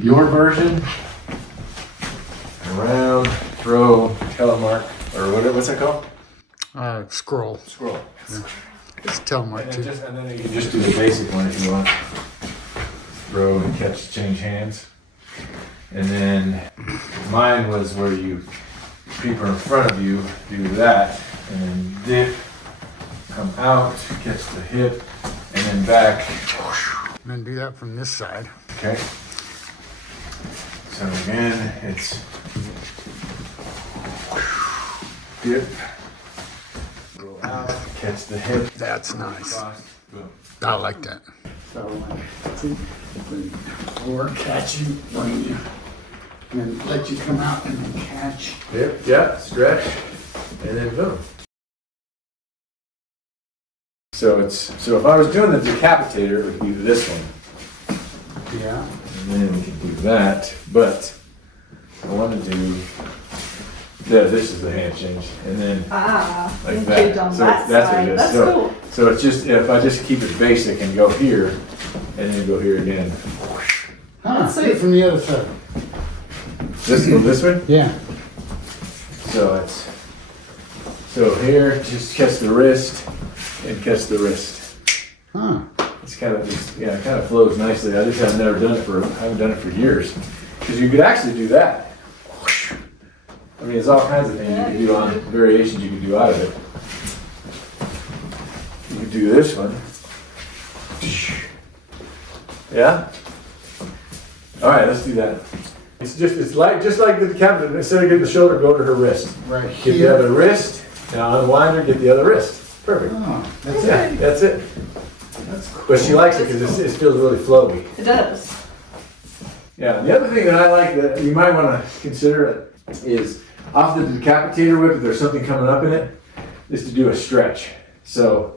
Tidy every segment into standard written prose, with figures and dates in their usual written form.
your version. Around, throw, telemark, or what's that called? Scroll. Scroll. Yeah. It's telemark too. And then you can just do the basic one if you want. Throw and catch, change hands. And then mine was where you keep her in front of you, do that, and then dip, come out, catch the hip, and then back. And then do that from this side. Okay. So again, it's dip, roll out, catch the hip. That's nice. Cross, boom. I like that. So or catch you, bring you, and then let you come out and then catch. Yep, yeah, stretch, and then boom. So if I was doing the decapitator, it would be this one. Yeah. And then we can do that, but I want to do, yeah, this is the hand change, and then like that. On So that that's side. what it is. That's So, cool. so it's just, if I just keep it basic and go here, and then go here again. Do it from the other side. This go this way? Yeah. So here, just catch the wrist and catch the wrist. Huh. It's kind of just, yeah, it kind of flows nicely. I just have never done it I haven't done it for years. Because you could actually do that. I mean, there's all kinds of things you can do on variations you can do out of it. You could do this one. Yeah? All right, let's do that. It's like just like the decapitator. Instead of getting the shoulder, go to her wrist. Right Get here. the other wrist. Now unwind her, get the other wrist. Perfect. Oh, that's Yeah, it. that's it. That's cool. But she likes it because it feels really flowy. It does. Yeah, the other thing that I like that you might want to consider is off the decapitator whip, if there's something coming up in it, is to do a stretch. So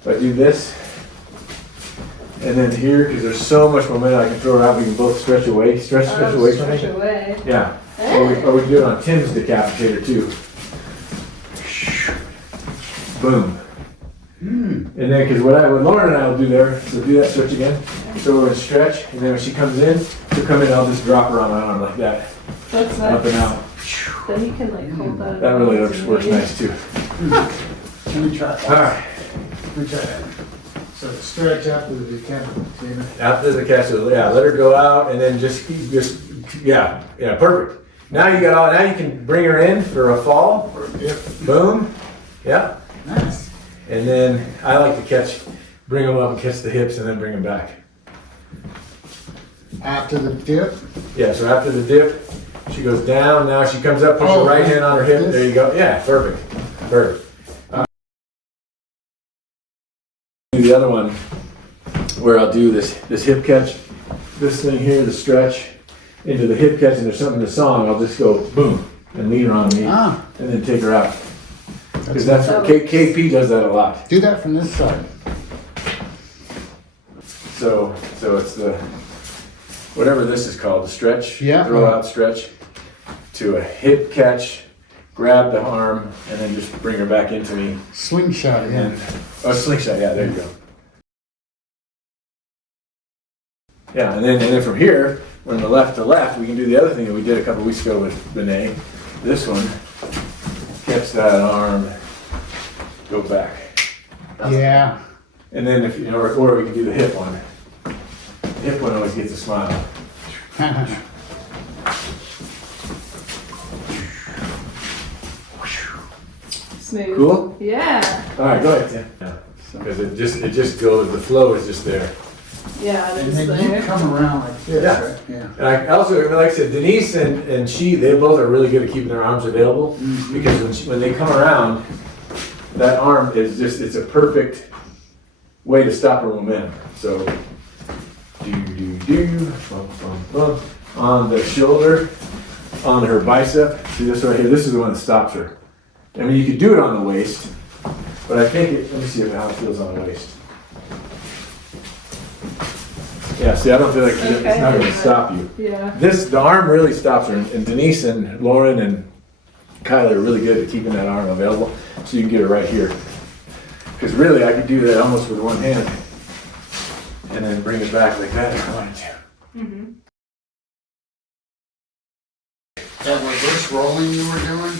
if I do this, and then here, because there's so much momentum, I can throw it out, we can both stretch away. Stretch away from Stretch me. away. Yeah. Or we can do it on Tim's decapitator too. Boom. And then, because what Lauren and I will do there, so do that stretch again. So we're going to stretch, and then when she comes in, she'll come in, I'll just drop her on my arm like that. That's Up and nice. out. Then you can like hold that. That really works nice too. Let me try that. All right. Let me try that. So stretch after the decapitator. After the catch, yeah, let her go out, and then yeah, perfect. Now you can bring her in for a fall. Yep. Boom. Yeah. Nice. And then I like to bring them up and catch the hips, and then bring them back. After the dip. Yeah, so after the dip, she goes down. Now she comes up, push her right hand on her hip. There you go. Yeah, perfect. Perfect. The other one where I'll do this hip catch, this thing here, the stretch into the hip catch, and there's something in the song, I'll just go boom and lean her on me and then take her out. Because that's what KP does that a lot. Do that from this side. So it's the, whatever this is called, the stretch, throw out stretch, to a hip catch, grab the arm, and then just bring her back into me. Slingshot, yeah. Slingshot, yeah, there you go. Yeah, and then from here, from the left to left, we can do the other thing that we did a couple weeks ago with Renee. This one, catch that arm, go back. Yeah. And then if or we can do the hip one. The hip one always gets a smile. Smooth. Cool? Yeah. All right, go ahead, Tim. Yeah. Because it just goes, the flow is just there. Yeah, And it's then there. you come around like this, Yeah. right? Yeah. And I also, like I said, Denise and they both are really good at keeping their arms available because when they come around, that arm is it's a perfect way to stop her momentum. So, bum, bum, bum, on the shoulder, on her bicep. See this right here? This is the one that stops her. I mean, you could do it on the waist, but I think let me see how it feels on the waist. Yeah, see, I don't feel like it's not going to stop you. Yeah. The arm really stops her, and Denise and Lauren and Kylie are really good at keeping that arm available, so you can get her right here. Because really, I could do that almost with one hand, and then bring it back like that if I wanted to. Mm-hmm. that reverse rolling you were doing.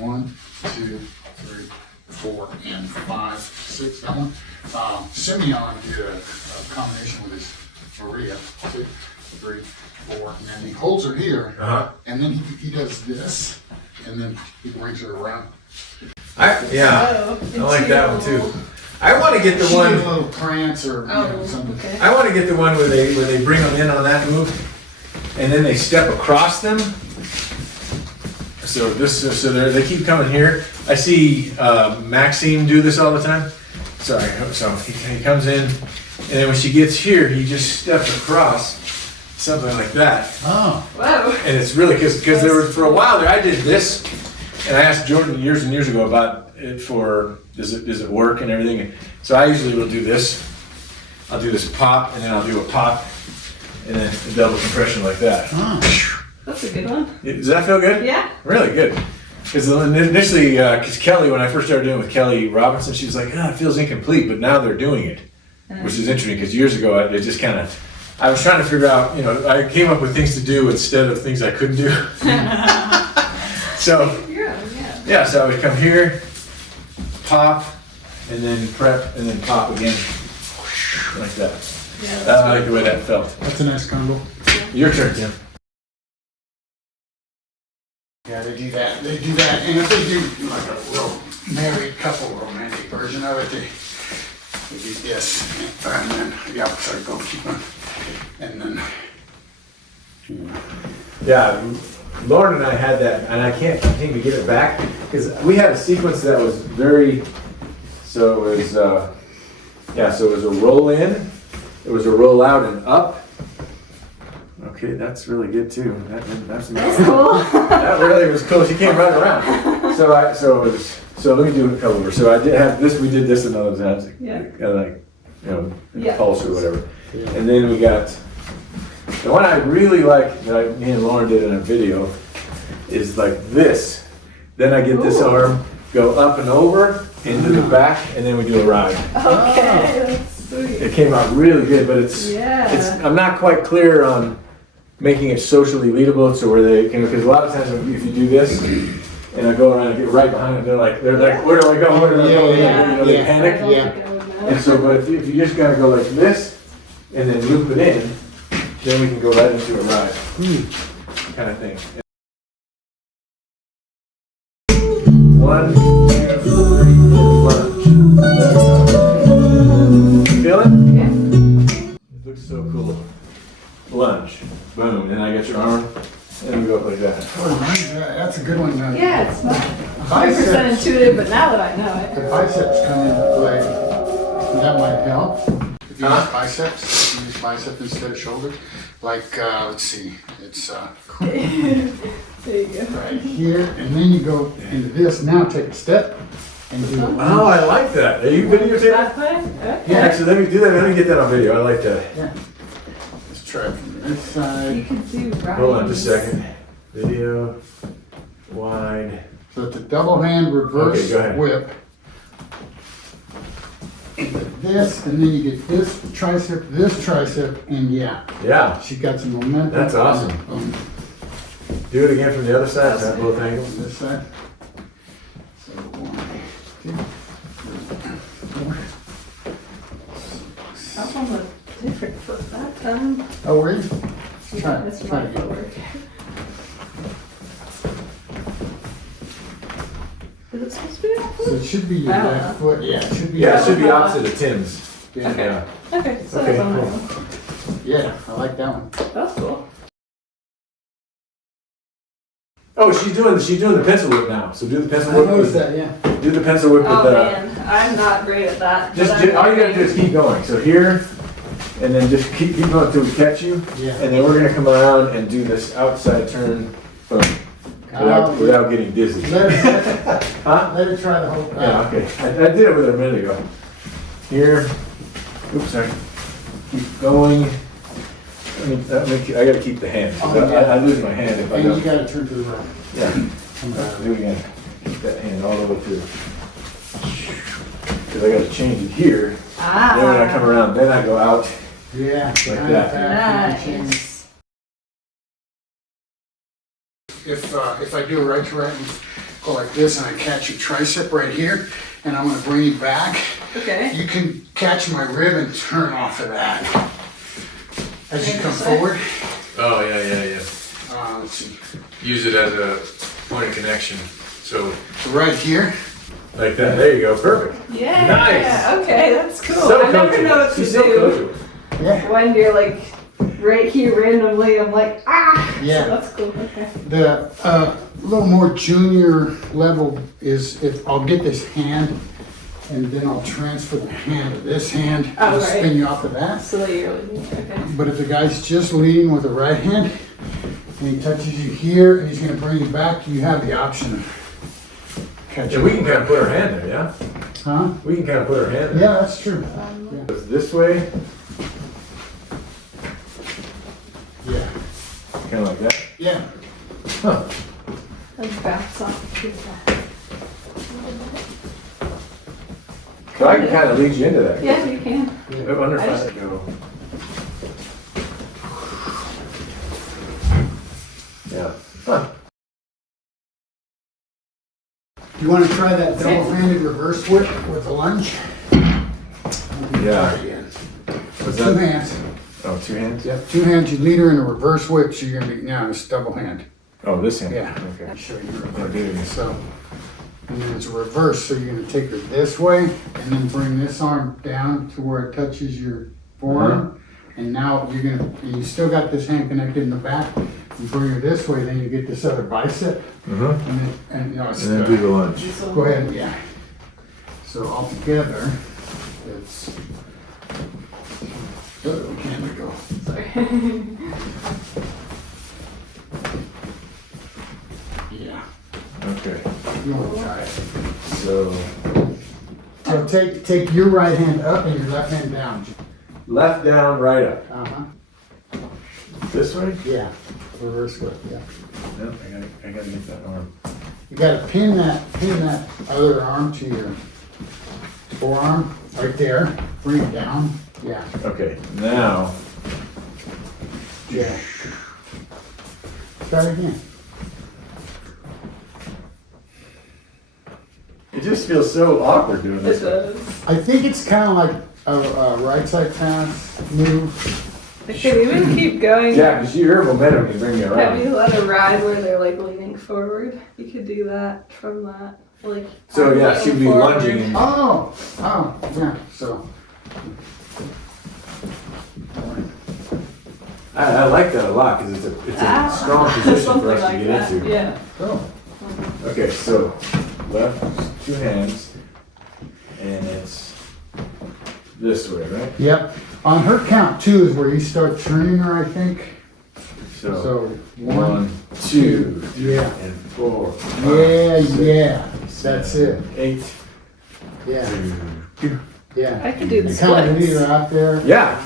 1, 2, 3, 4, and 5, 6. That one. Simeon did a combination with his Maria. 2, 3, 4, and then he holds her here, and then he does this, and then he brings her around. I like that one too. I want to get the She one. did a little prance or something. Okay. I want to get the one where they bring them in on that move, and then they step across them. So they keep coming here. I see Maxime do this all the time. Sorry, so he comes in, and then when she gets here, he just steps across, something like that. Oh. Wow. And it's really because there was for a while there I did this, and I asked Jordan years and years ago about it for does it work and everything. And so I usually will do this. I'll do this pop, and then I'll do a pop, and then a double compression like that. Oh. That's a good one. Does that feel good? Yeah. Really good. Because initially, because Kelly, when I first started doing it with Kelly Robinson, she was like, it feels incomplete, but now they're doing it, which is interesting because years ago, I just kind of, I was trying to figure out, I came up with things to do instead of things I couldn't do. So, yeah, so I would come here, pop, and then prep, and then pop again, like that. Yeah, I like the way that felt. That's a nice combo. Your turn, Tim. Yeah, they do that. And if they do like a real married couple romantic version of it, they do this. And then, sorry, go keep on. And then, Yeah, Lauren and I had that, and I can't seem to get it back because we had a sequence that was very. So it was, so it was a roll in, it was a roll out and up. Okay, that's really good too. That's cool. That really was cool. She came right around. So let me do a couple more. So I did have this. We did this another time. Yeah. Pulse or whatever. Yeah. And then we got the one I really like that me and Lauren did in a video is like this. Then I get this arm, go up and over into the back, and then we do a ride. Okay, that's sweet. It came out really good, but it's I'm not quite clear on making it socially leadable, so where they can, because a lot of times if you do this and I go around and get right behind it, they're like, where do I go? Where do I go? They panic. And so, but if you just gotta go like this and then loop it in, then we can go right into a ride, kind of thing. 1, 2, 3, lunge. Feel it? Yeah. It looks so cool. Lunge. Boom. Then I get your arm, and we go up like that. oh, that's a good one. Yeah, it's not 100% Biceps. intuitive, but now that I know The it. biceps come into play. That might help. If you use biceps, you use bicep instead of shoulder. Like, let's see, it's There you go. right here, and then you go into this. Now take a step and do the lunge. Oh, I like that. Are you videotaping that? That way? Okay. Yeah, actually, let me do that. Let me get that on video. I like that. Yeah. Let's try it from this You side. could do right. Hold on just a second. Video, wide. So it's a double hand reverse Okay, go ahead. whip. Into this, and then you get this tricep, and Yeah. she got some momentum. That's awesome. Do it again from the other side. That both angles. This side. So 1, 2, 3, 4. I was on a different foot that time. Oh, were you? Try That's it. my Try it again. footwork. Is it supposed to be that So foot? it should be your I don't left know. foot. Yeah, it should be. Yeah, it should be opposite of Tim's. Yeah. Yeah. Okay, so Okay, that's on my cool. one. Yeah, I like that one. That's cool. Oh, she's doing the pencil whip now. So do the pencil I whip. noticed that. Yeah. Do the pencil whip Oh with the. man, I'm not great at that. Just but I'm all you gotta do learning. is keep going. So here, and then just keep going until we catch you. Yeah. And then we're gonna come around and do this outside turn, boom, without getting dizzy. Let Huh? it try the whole. Yeah. Okay. I did it with her a minute ago. Here. Oops, sorry. Keep going. I gotta keep the hand. 'Cause I lose my hand if I And you don't. got to turn to the right. Yeah. Come back. Do it again. Keep that hand all the way through. Because I gotta change it here. Then when I come around, then I go out. Yeah. Like kind of that. back and change. Nice. if I do a right to right and go like this and I catch your tricep right here, and I'm gonna bring you back, Okay. you can catch my rib and turn off of that. As you come Interesting. forward, Oh, yeah. let's see, Use it as a point of connection. So, right here. like that. There you go. Perfect. Yeah. Nice. Okay, that's cool. So I never coachable. know what to She's so do coachable. Yeah. when you're like right here randomly. I'm like, ah. Yeah. So that's cool. Okay. The little more junior level is if I'll get this hand and then I'll transfer the hand to this hand Oh, and right. spin you off of that. So that you're okay. But if the guy's just leading with the right hand and he touches you here and he's gonna bring you back, you have the option of catching. Yeah, we can kind of put our hand there, yeah? Huh? We can kind of put our hand there. Yeah, that's true. It's this way, Yeah. kind of like that. Yeah. Huh. Let's bounce off to that. So I can kind of lead you into that. Yeah, you can. I wonder if I I just- could go. Yeah. Huh. You wanna try that double-handed reverse whip with the lunge? Yeah. Again. What's Two that? hands. Oh, two hands? Yep, two hands, you lead her in a reverse whip, so you're gonna be, now it's double hand. Oh, this hand? Yeah. Okay. I'll show you I'll do it. So, and then it's a reverse, so you're gonna take her this way, and then bring this arm down to where it touches your forearm. And now you're gonna, you still got this hand connected in the back, you bring her this way, then you get this other bicep, Mm-hmm. and then, and you know, it's, And then do the lunge. go ahead, yeah. So altogether, it's, oh, here we go. Sorry. Yeah, Okay. you wanna try it. So, So take your right hand up and your left hand down. left down, right up. Uh-huh, This way? yeah, reverse whip, yeah. No, I gotta get that arm. You gotta pin that other arm to your forearm, right there, bring it down, yeah, Okay, now, yeah. Try it again. it just feels so awkward doing It this. does. I think it's kinda like a right side pass move. I could even keep going. Yeah, because your momentum can bring you Have around. you let a ride where they're like leaning forward? You could do that from that. Like. So I'm yeah, leaning she'd be forward. lunging and Oh, yeah, so. I like that a lot because it's a strong position for Something us to like get that. into. Yeah. Oh, Okay, so left, two hands, and it's this way, right? yep. On her count, two is where you start turning her, I think. So, one, two, three, yeah. and four. Yeah, five, six, yeah, that's seven, it, 8, yeah, 2. yeah. I could do the You kind of lead splits. her out there. Yeah.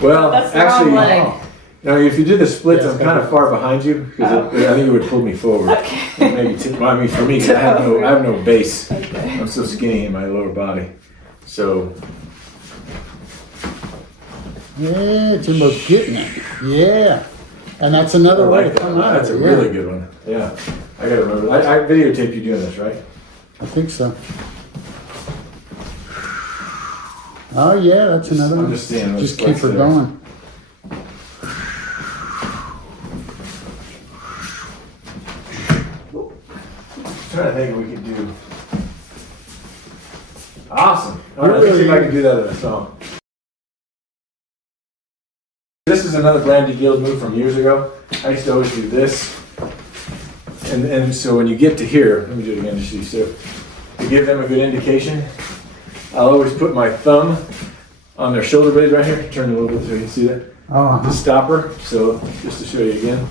Well, That's the wrong actually, leg. Oh, no, if you did the splits, Yeah, I'm it's kind gotta of far behind you because Oh. I think it would pull me forward. Okay. Maybe I mean for me, 'cause I have no base. Okay. I'm so skinny in my lower body. So yeah, it's almost getting it, yeah. And that's I another way like to that. come out That's a of it, really yeah. good one. Yeah, I gotta remember. I videotaped you doing this, right? I think so. Oh, yeah, that's another I'm one. just seeing those Just keep her splits there. going. I'm trying to think what we could do. Awesome. All right, You're let's see if I really- can do that in a song. This is another Brandy Guild move from years ago. I used to always do this. And so when you get to here, let me do it again just so to give them a good indication, I'll always put my thumb on their shoulder blade right here. Turn it a little bit so you can see that. Oh, The stopper. So just to show you again.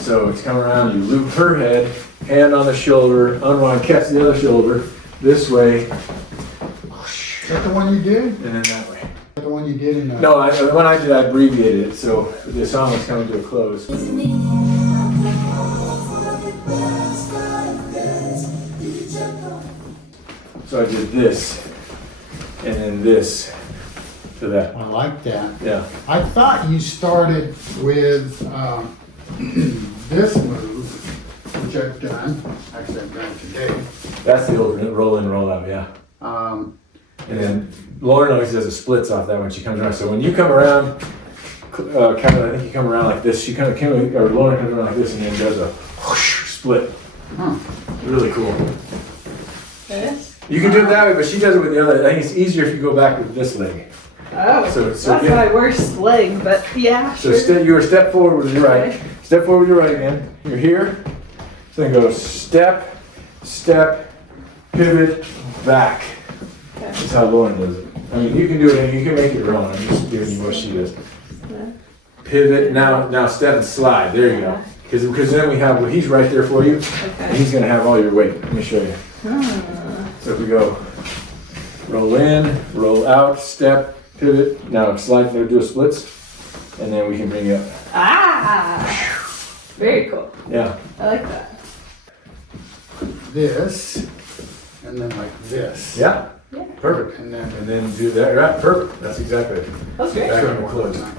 So it's coming around, you loop her head, hand on the shoulder, unwind, catch the other shoulder, this way, is that the one you did? Is and then that way. that the one you did in the? No, when I did, I abbreviated it, so the song was coming to a close. So I did this, and then this, to that. I like that. Yeah. I thought you started with This move, which I've done, actually I've done it today. That's the old roll in, roll out, yeah. And then Lauren always does the splits off that when she comes around. So when you come around, kind of, I think you come around like this. She kind of came, or Lauren comes around like this and then does a whoosh split. Really cool. This? You can do it that way, but she does it with the other. I think it's easier if you go back with this leg. Oh, So that's yeah. my worst leg, but yeah, So sure. you were step forward with your right. Okay. Step forward with your right again. You're here. So then go step, step, pivot, back. Okay. That's how Lauren does it. I mean, you can do it. You can make it your own. I'm just giving you what she does. Pivot. Now step and slide. There you go. Because then we have. Well, he's right there for you, and Okay. he's gonna have all your weight. Let me show you. Ah. So if we go, roll in, roll out, step, pivot. Now slide there, do a splits, and then we can bring you up. Ah! Very cool. Yeah. I like that. This, and then like this. Yeah. Yeah. Perfect. And And then do that. Right. Perfect. That's exactly it. That's great. Back Sure, on the one more close. time.